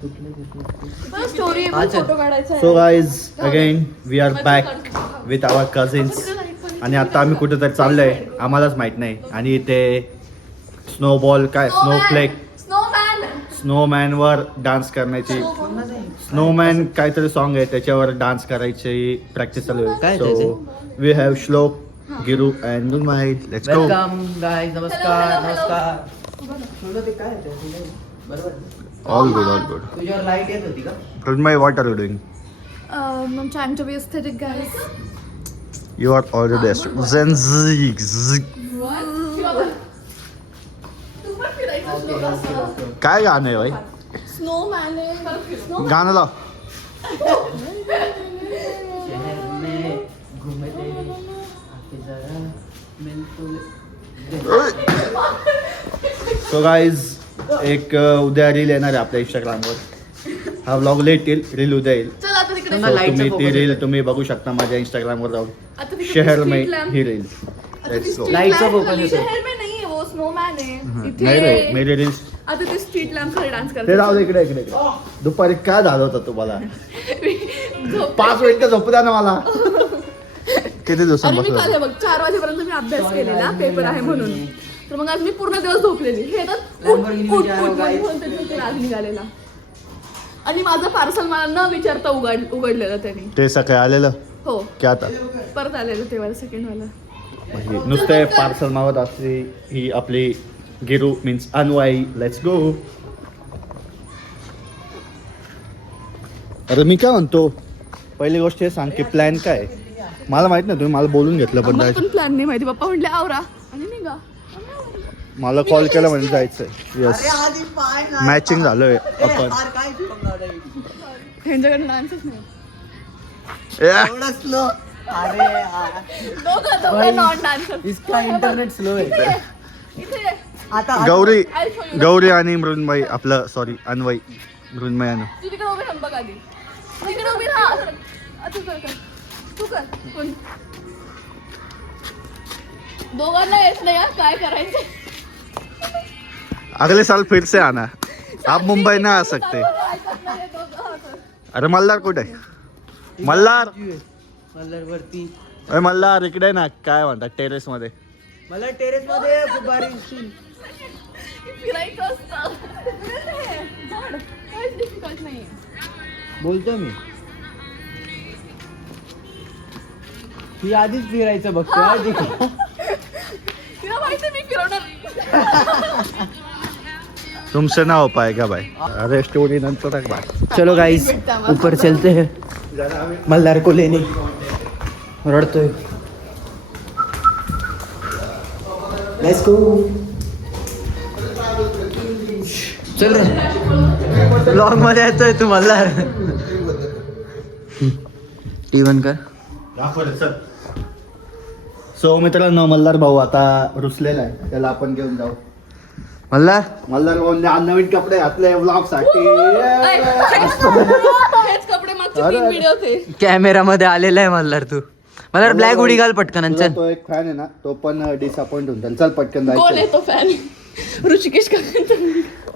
Story photo काढायचा so guys again we are back with our cousins आणि आता आम्ही कुठेतरी चाललोय आम्हालाच माहित नाही आणि इथे स्नोबॉल काय स्नोफ्लेक स्नोमॅन वर डान्स करण्याची स्नोमॅन काहीतरी सॉन्ग आहे त्याच्यावर डान्स करायची प्रॅक्टिस चालू आहे. So we have Shlok Giru and my let's go. Welcome guys. नमस्कार नमस्कार. तुला ते काय बरोबर ऑल गुड ऑल गुड. तुझ्यावर लाईट येत होती का? Rudmai, what are you doing? I'm trying to be aesthetic, guys. You are already Zen Zig. काय गाणं आहे भाई? स्नोमॅन गाणं लाव. सो गाईज एक उद्या रील येणार आहे आपल्या इंस्टाग्रामवर. हा व्लॉग लेट येईल, रील उद्या येईल. चल आता तिकडे So, तुम्ही ती रील तुम्ही बघू शकता माझ्या इंस्टाग्रामवर जाऊन. शहर में ही रील. Let's go. लाईटचा फोकस येतो. शहर में नहीं है वो स्नोमॅन है नाही रे मेरी रील्स आता ते स्ट्रीट लॅम्प कडे डान्स ते करतात. राहू दे इकडे इकडे इकडे. दुपारी काय झालं होतं तुम्हाला? 5 मिनिटं झोपू द्या ना मला. किती अरे मी दिवसांपासून काल बघ 4 वाजेपर्यंत मी अभ्यास केलेला पेपर आहे म्हणून. तर मग आज मी पूर्ण दिवस झोपलेली. हे तर आज निघालेला आणि माझं पार्सल मला न विचारता उघडलेलं त्यांनी. ते सकाळी आलेलं हो क्या आता परत आलेलं तेव्हा सेकंड वाला. नुसते पार्सल मागत असते ही आपली गिरू मीन्स अनवाई. Let's go. अरे मी काय म्हणतो पहिली गोष्ट हे सांग की प्लॅन काय मला माहित नाही. तुम्ही मला बोलून घेतलं पण मला जायचं. पण प्लॅन नाही माहिती. पप्पा म्हटले आवरा आणि निघा. मला कॉल केला म्हणजे जायचंय. येस मॅचिंग झालोय आपण. ह्यांच्याकडे डान्सच नाही. Yeah. स्लो. अरे दोघं नॉन डान्सर. इसका इंटरनेट स्लो आहे. इथे आता गौरी गौरी आणि मृण्मयी आपलं सॉरी अन्वय मृण्मयी अनु. तू तिकडे उभी थांब बघ आधी. तिकडे उभी राहा. तू कर तू कर कोण दोघांना येत नाही काय करायचं. अगले साल फिर से आना. आप मुंबई ना आ सकते. अरे मल्हार कुठे मल्हार वरती अरे मल्हार इकडे ना काय म्हणतात टेरेस मध्ये. मला टेरेस मध्ये गुब्बारे फिरायचं असतं. काहीच डिफिकल्ट नाही. बोलतो मी. ती आधीच फिरायचं बघतो. तिला माहिती मी फिरवणार. तुमसे ना हो पाएगा भाई. अरे स्टोरी नंतर तक बात. चलो गाइस ऊपर चलते हैं मल्हार को लेने. रडतोय. Let's go. चल रे ब्लॉग मध्ये येतोय तू मल्हार. टी बंद कर. सो मित्रांनो मल्हार भाऊ आता रुसलेला आहे त्याला आपण घेऊन जाऊ. मल्हार मल्हार भाऊ नवीन कपडे घातले व्लॉग साठी. हेच कपडे मागचे 3 व्हिडिओ थे. कॅमेरा मध्ये आलेला आहे मल्हार. तू मल्हार ब्लॅक उडी घाल पटकन आणि चल. तो एक फॅन आहे ना तो पण डिसअपॉइंट होऊन जाईल. चल पटकन कोण आहे जायचं. तो फॅन? ऋषिकेश काकांचा.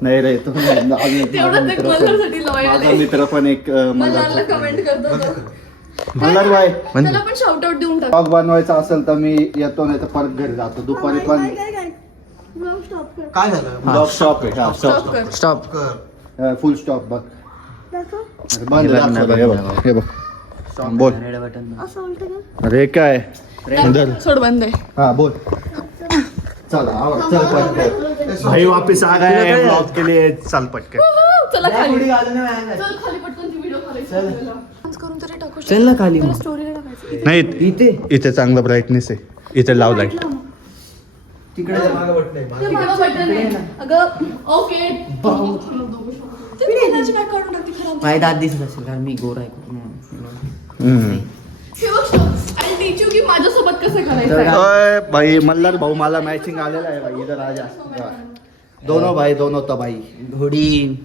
नाही रे तो तेवढंच एक मल्हारसाठी लॉयल माझा आहे. मित्र पण एक मल्हारला कमेंट करतो तो. मल्हार भाई त्याला पण शाउट आउट देऊन टाक. ब्लॉग बनवायचा असेल तर मी येतो नाही तर परत घरी जातो. दुपारी पण काय झालं? ब्लॉग स्टॉप आहे. हा स्टॉप कर. स्टॉप. फुल स्टॉप बघ. अरे बंद हे बघ, दाखव, हे बघ हे बघ. बोल. अरे काय धर. सोड बंद आहे. हाँ बोल. चल आवर चल पटकन. भाई वापस आ गए ब्लॉग के लिए. चल पटकन. चला खाली. उडी घालून नाही आणत. चल खाली पटकन ती व्हिडिओ करायची. डान्स करून तरी टाकू शकतो. चल ना खाली. स्टोरीला टाकायचं. नाही इथे इथे चांगला ब्राईटनेस आहे. इथे लाव लाईट. तिकडे मागे बटन आहे. ते मागं बटन आहे. अगं ओके. ते पिण्याची बॅग काढून टाकते खराब. माझ्या दात दिसत असेल कारण मी गोर आहे. हे बघ आणि टीचू की माझ्यासोबत कसं करायचं आहे. ओए भाई मल्हार भाऊ मला मॅचिंग आलेला आहे भाई. इधर आजा. दोनों भाई दोनों तबाई. घोडी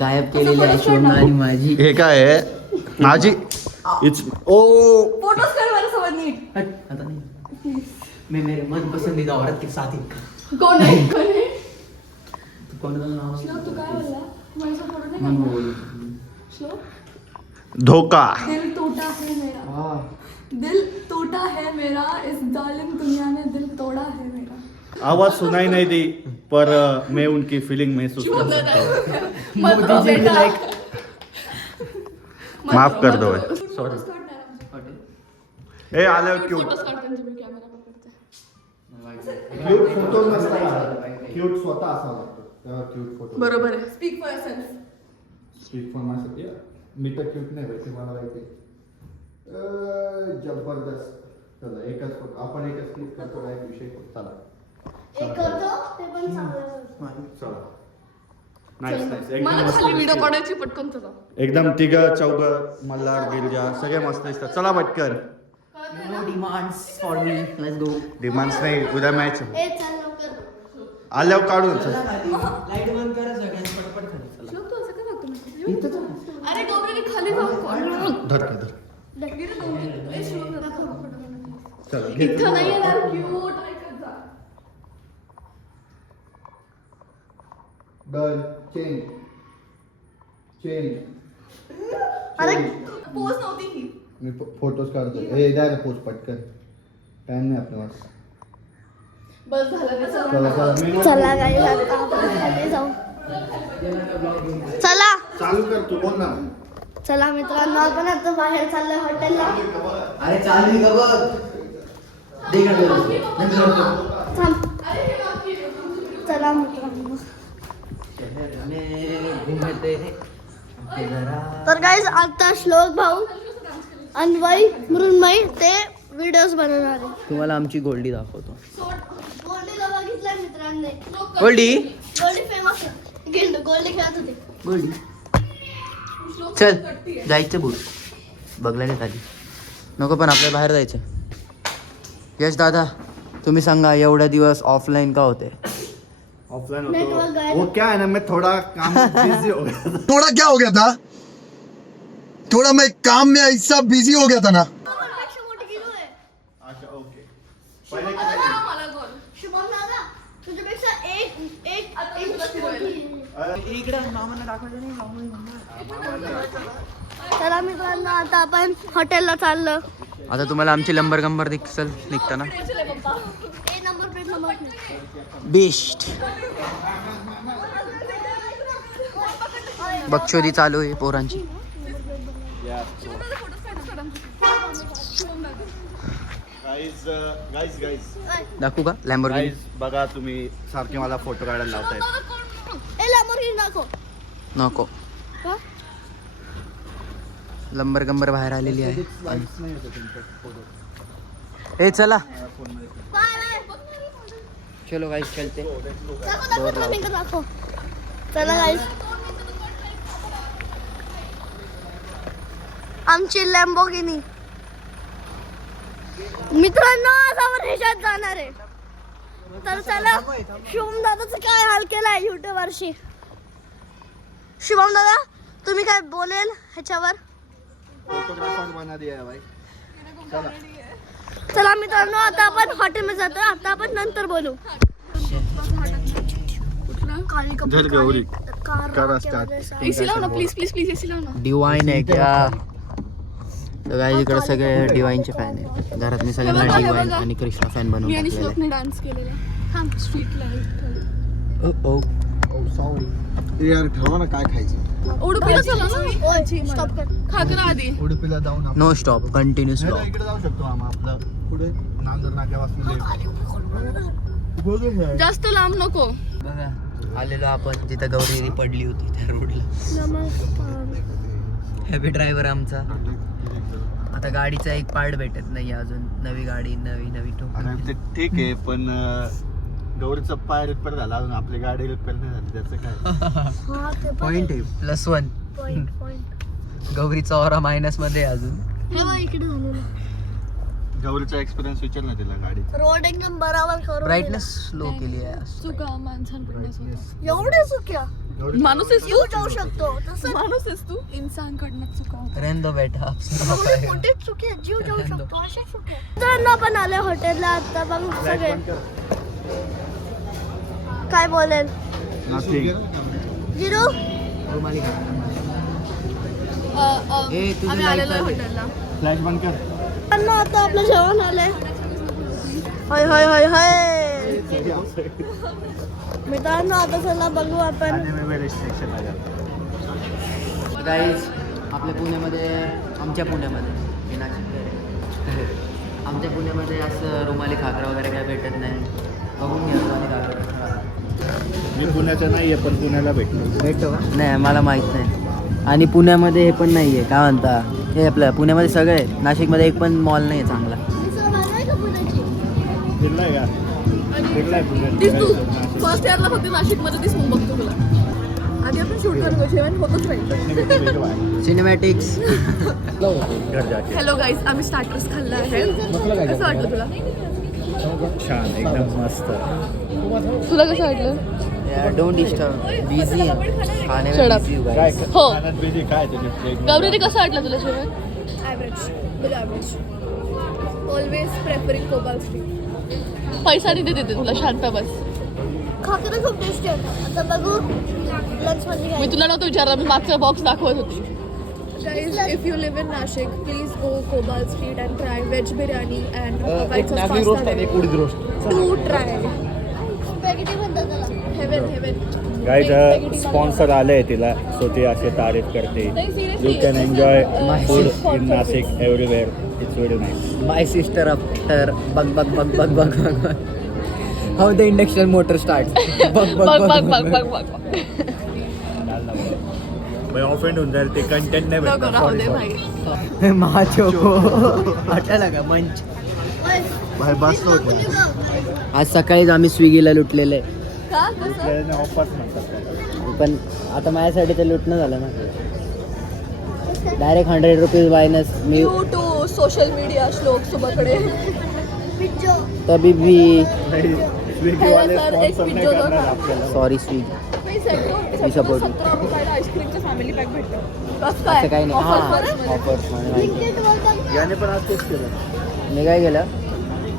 गायब केलेली आहे शोभना आणि माझी. हे काय आहे माझी इट्स ओ फोटोज काढ माझ्यासोबत नीट. हट, आता नाही. मैं मेरे मन पसंदीदा औरत के साथ ही कोण आहे कोण आहे? कोणाचं नाव? तू काय बोलला? माझा फोटो नाही काढणार. Slow. धोका. दिल टूटा है मेरा, दिल टूटा है मेरा, इस जालिम दुनिया ने दिल तोड़ा है मेरा. आवाज सुनाई नहीं दी पर मैं उनकी फीलिंग महसूस कर सकता हूँ. माफ कर दो. सॉरी. ए आल्यावर क्यूट क्यूट फोटो नसतात. क्यूट स्वतः असावा लागतो तेव्हा क्यूट फोटो. बरोबर आहे. Speak for yourself. Speak for myself. मी तर क्यूट नाही माहिती मला माहिती. जबरदस्त. चला एकच फोटो आपण एकच क्लिक करतो. काय विषय चला एक करतो ते पण चांगलं. चला. Nice nice. मला खाली व्हिडिओ काढायची पटकन चला. एकदम तिघ चौघ मल्हार गिरजा सगळे मस्त दिसतात. चला पटकन. Demands for me. Let's go. Demands नाही उद्या मॅच ए चल लवकर. आल्यावर काढून चल. लाईट बंद करा सगळ्यांनी पटपट खाली. श्लोक तू असं का बघतो? अरे गौरी खाली जाऊ. धर की धर. गिरे दोन. ए श्लोक दाखव फोटो. चला घे. इथं नाही येणार क्यूट ऐकत जा. डन. Change change. अरे पोज नव्हती ही. मी फोटोज काढतो. ए द्या ना पोज पटकन. टाइम नाही आपल्याला. बस झालं ना. चला चला. चला गाईस आता आपण खाली जाऊ. चला चालू कर तू बोल ना. चला मित्रांनो आपण आता बाहेर चाललोय हॉटेलला. अरे चालली का बघ. दे का थांब. चला मित्रांनो. तर गाईस आता श्लोक भाऊ अन्वय मृण्मयी ते व्हिडिओज बनवणार आहे. तुम्हाला आमची गोल्डी दाखवतो. गोल्डीला बघितलंय मित्रांनी. गोल्डी गोल्डी फेमस आहे. गोल्डी खेळत होते. गोल्डी चल जायचं बोल. बघला नाही आधी नको पण आपल्या बाहेर जायचं. यश दादा तुम्ही सांगा एवढा दिवस ऑफलाईन का होते? ऑफलाइन Network होतो. गायब. वो क्या है ना मैं थोड़ा काम बिजी हो गया था. थोड़ा क्या हो गया था? थोड़ा मैं काम में ऐसा बिजी हो गया था ना. अच्छा ओके. पहिले शुभम दादा तुझ्यापेक्षा एक इकडे मामांना दाखवलं नाही. चला मित्रांनो आता आपण हॉटेलला चाललो. आता तुम्हाला आमची लंबर गंबर दिसल निघताना. नंबर प्लेट नंबर बेस्ट बक्षोदी चालू आहे पोरांची. गाईज दाखवू का लॅम्बोर्गिनी? गाईज बघा तुम्ही सारखे मला फोटो काढायला लावतायत. नको लंबर गंबर बाहेर आलेली आहे. ए चला चलो गाइस चलते. चला गाईस आमची लॅम्बोर्गिनी मित्रांनो आज आपण ह्याच्यात जाणार आहे. तर चला शुभम दादाचं काय हाल केलाय युट्यूबवरशी. शुभम दादा तुम्ही काय बोलेल ह्याच्यावर? फोटोग्राफर बना दिया है भाई. चला चला मित्रांनो आता आपण हॉटेलमध्ये जातो. आता आपण नंतर बोलू. धर गौरी. करा start. एसी लाव ना प्लीज प्लीज प्लीज एसी लाव ना. डिवाइन आहे क्या? तर गाइस इकडे सगळे डिवाइनचे फॅन आहेत. घरात मी सगळ्यांना डिवाइन आणि कृष्णा फॅन बनवून मी आणि टाकलेले श्लोकने डान्स केलेला आहे. थांब स्ट्रीट लाईट आहे. ओ Oh sorry. यार ठरवा ना काय खायचं. उडुपीला चला ना. स्टॉप कर. खा कर आधी. उडुपीला जाऊन आपण नो स्टॉप कंटिन्यू नाही, स्टॉप. इकडे जाऊ शकतो आम्ही. आपलं पुढे नांदूर नाक्यापासून जास्त लांब नको. बघा आलेलो आपण जिथं गौरी पडली होती त्या रोडला. हॅपी ड्रायव्हर आमचा. आता गाडीचा एक पार्ट भेटत नाही अजून. नवी गाडी नवी अरे ते ठीक आहे पण गौरीचा पाय रिपेअर झाला अजून आपली गाडी रिपेअर नाही झाली. त्याचं काय पॉइंट आहे +1. गौरीचा ऑरा मायनस मध्ये आहे अजून. इकडे झालेलं गौरीचा एक्सपिरियन्स विचार ना तिला गाडी. रोड एकदम बराबर करून ब्राईटनेस स्लो केली आहे. चुका माणसांकडनं एवढे चुक्या. माणूस आहेस तू जाऊ शकतो तसं. माणूस आहेस तू इंसानकडनं चुका होतात. रेंदो बेटा मोठे चुके जीव जाऊ शकतो अशा चुक्या. तर आपण आले हॉटेलला आता बघ सगळे. काय बोलेल नथिंग. जिरू रुमाली हे तुझं आम्ही light आलेलो आहे चालू आहे. हॉटेलला. फ्लॅश बंद कर. पण आता आपलं जेवण आलंय. होय होय होय होय मित्रांनो, आता चला बघू आपण. गाईज आपल्या पुण्यामध्ये आमच्या पुण्यामध्ये असं रुमाली खाकरा वगैरे काय भेटत नाही. बघून घ्या रुमाली खाकरा. मी पुण्याचं नाही आहे, पण पुण्याला भेटतो. नाही मला माहीत नाही. आणि पुण्यामध्ये हे पण नाही आहे, काय म्हणता, हे आपलं पुण्यामध्ये सगळं आहे. नाशिकमध्ये एक पण मॉल नाही आहे चांगला. फिरलाय का? फिरलाय फर्स्ट इयरला फक्त नाशिकमध्ये दिसून बघतो तुला. आधी आपण शूट करू, जेवण होतच नाही. सिनेमॅटिक्स. घर जाके. हॅलो गाईज, आम्ही स्टार्टर्स खाल्लं आहे. कसं वाटलं तुला? छान, एकदम मस्त. तुला कसं वाटलं? Don't disturb. बिझी आहे Shut खाण्यामध्ये up. busy काय guys. हो. खाण्यात busy काय त्याच्यात एक- गौरी, कसं वाटलं तुला जेवण? Average, bill average. Always preferring कोबाल स्ट्रीट. पैसा नाही देते तुला, शांत बस. खाकरा खूप टेस्टी आहे. आता बघू लंच मध्ये. मी तुला नव्हतं विचारलं, मी मागचा बॉक्स दाखवत होती. Guys, if you live in Nashik, please go Kobal Street and try veg biryani and white sauce pasta there. Do try. Spaghetti म्हणतात त्याला. Heaven. गाईज स्पॉन्सर आले तिला, सो ती असे तारीफ करते. You can enjoy food in Nashik everywhere. It's very nice. My sister after bug how the induction motor start. बघ. Offend होऊन जाईल, ते कंटेंट नाही नको राहू दे भेटणार. भाई. महाचोको आठवला का मंच. भाई बसलो होतो. आज सकाळीच आम्ही स्विगीला लुटलेलं आहे. का? कसं? ऑफर्स म्हणतात. पण आता माझ्यासाठी तर लुटणं झालं ना. Direct 100 rupees minus me Due to social media श्लोक सुबकडे. तभी भी. स्विगीवाले Hello, sir, एक स्पॉन्सर नाही pizza करणार होता. आपल्याला. Sorry Swiggy. Me support you. 17 रुपयाला आईस्क्रीमचं फॅमिली पॅक भेटतं. कसं असं काय? काही नाही. Offer हां करा? ऑफर. याने पण आज तेच केलं. मी काय केलं,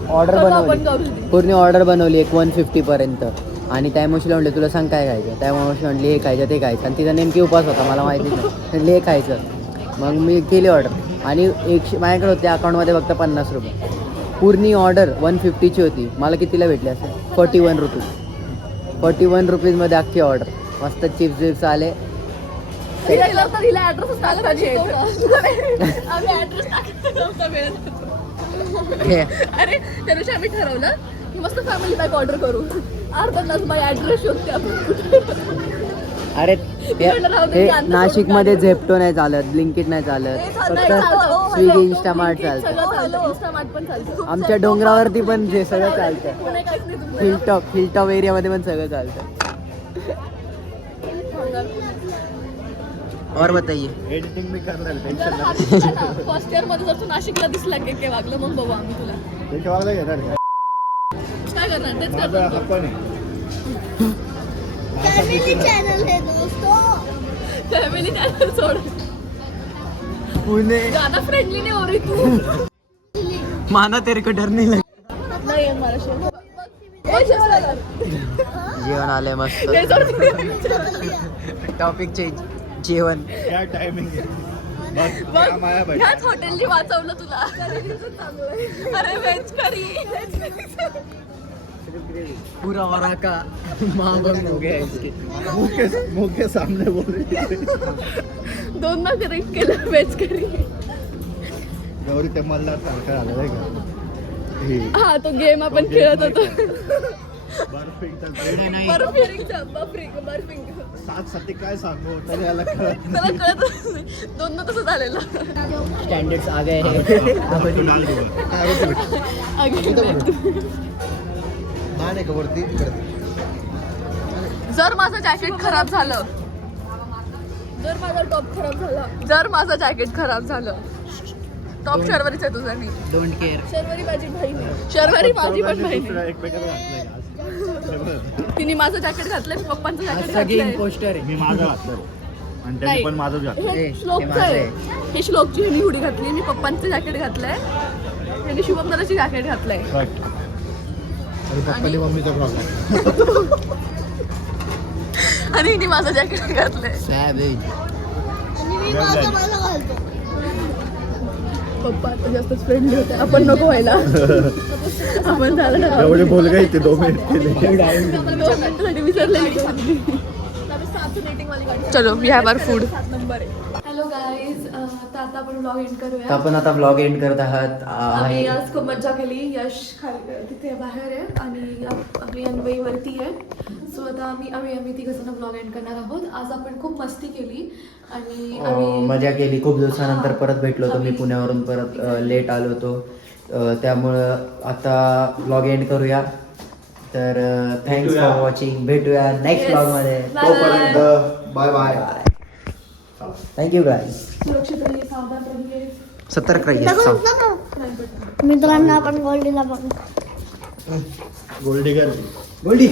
ऑर्डर चला आपण बनवली, करू. पूर्ण ऑर्डर बनवली एक 150 पर्यंत. आणि त्या मावशीला म्हटलं तुला सांग काय खायचं. त्या मावशी म्हटली हे खायचं ते खायचं. आणि तिचा नेमकी उपास होता, मला माहिती नाही. म्हटली हे खायचं. मग मी केली ऑर्डर आणि 100 माझ्याकडे होते अकाउंटमध्ये फक्त 50 रुपये. पूर्ण ऑर्डर 150ची होती. मला कितीला भेटली असेल 41 रुपीज. 41 रुपीजमध्ये अख्खी ऑर्डर. मस्त चिप्स आले. हिला तर हिला ॲड्रेसच टाकला पाहिजे. आम्ही ॲड्रेस टाकत नव्हता वेळेत. अरे त्या दिवशी आम्ही ठरवलं की मस्त फॅमिली पॅक ऑर्डर करू. अर्धा तास बाय ॲड्रेस शोधते आपण. अरे हे नाशिकमध्ये झेप्टो नाही चालत, ब्लिंकिट नाही चालत, फक्त स्विगी इंस्टामार्ट चालतं. इंस्टामार्ट पण चालतं. आमच्या डोंगरावरती पण जे सगळं चालतं. हिलटॉप एरियामध्ये पण सगळं चालतं. और बताइए. एडिटिंग मी करणार, टेन्शन नाही. फर्स्ट इयर मध्ये जर तू नाशिकला दिसला के वागलं मग बघू आम्ही तुला. ते केव्हा घेणार का? काय करणार तेच माझा करणार. आपण आहे. फॅमिली चॅनल है दोस्तो. फॅमिली चॅनल सोड. पुणे ज्यादा फ्रेंडली नाही हो रही तू. माना तेरे को डर नहीं लगा. नाही आहे मला जेवण आलंय मस्त. Topic change. जेवण काय टायमिंग आहे बघ, काम आया बाई. ह्याच हॉटेलनी वाचवलं तुला. अरे व्हेज करी. पूरा औरा का महाभंग हो गया इसके. मुंह के सामने बोल रही है. दोनदा करेक्ट केलं व्हेज करी. गौरी ते मल्हार सारखं आलं नाही का? हे हा तो गेम आपण खेळत होतो. बर्फिंगचा बर्फिंग. सात साठी काय सांगू तरी याला कळत त्याला कळत दोनदा तसं झालेलं. स्टँडर्ड्स आ गए नाही. का वरती जर माझं जॅकेट खराब झालं, जर माझा टॉप खराब झाला, जर माझं जॅकेट खराब झालं, टॉप शर्वरीच आहे तुझं. नाही डोंट केअर. शर्वरी माझी बहीण आहे. शर्वरी माझी पण बहीण आहे. तिने माझं जॅकेट घातलंय, पप्पांचं जॅकेट सगळे घातलंय. इम्पोस्टर आहे. मी माझं घातलं आणि त्याने पण माझंच घातलं. हे हे श्लोकचं माझं आहे. आहे. हे श्लोकची ह्यानी हुडी घातली, मी पप्पांचं जॅकेट घातलंय, ह्यानी शुभमदादाची जॅकेट घातलंय. पप्पानी मम्मीचा प्रॉब्लेम. आणि हिने माझं जॅकेट घातलंय. पप्पा आता जास्तच फ्रेंडली होते. आपण नको व्हायला. आपण झालं एवढे बोलगा इथे 2 मिनिट साठी विसरले. चलो we have our food. Hello guys, तर आता आपण ब्लॉग एंड करूया. आपण आता ब्लॉग एंड करत आहात. आम्ही आज खूप मज्जा केली. यश खाली तिथे बाहेर आहे आणि आपली अनवई वरती आहे. सो आता आम्ही तिघ जण ब्लॉग एंड करणार आहोत. आज आपण खूप मस्ती केली आणि आम्ही मजा केली. खूप दिवसानंतर परत भेटलो होतो. मी पुण्यावरून परत लेट आलो होतो. त्यामुळं आता ब्लॉग एंड करूया. तर थँक्स फॉर वॉचिंग. भेटूया नेक्स्ट ब्लॉग मध्ये. तोपर्यंत बाय बाय. Thank you guys. सुरक्षित रहिए, सावधान रहिए. सतर्क रहिए. मित्रांना आपण गोल्डीला बघ. गोल्डी गर्ल. गोल्डी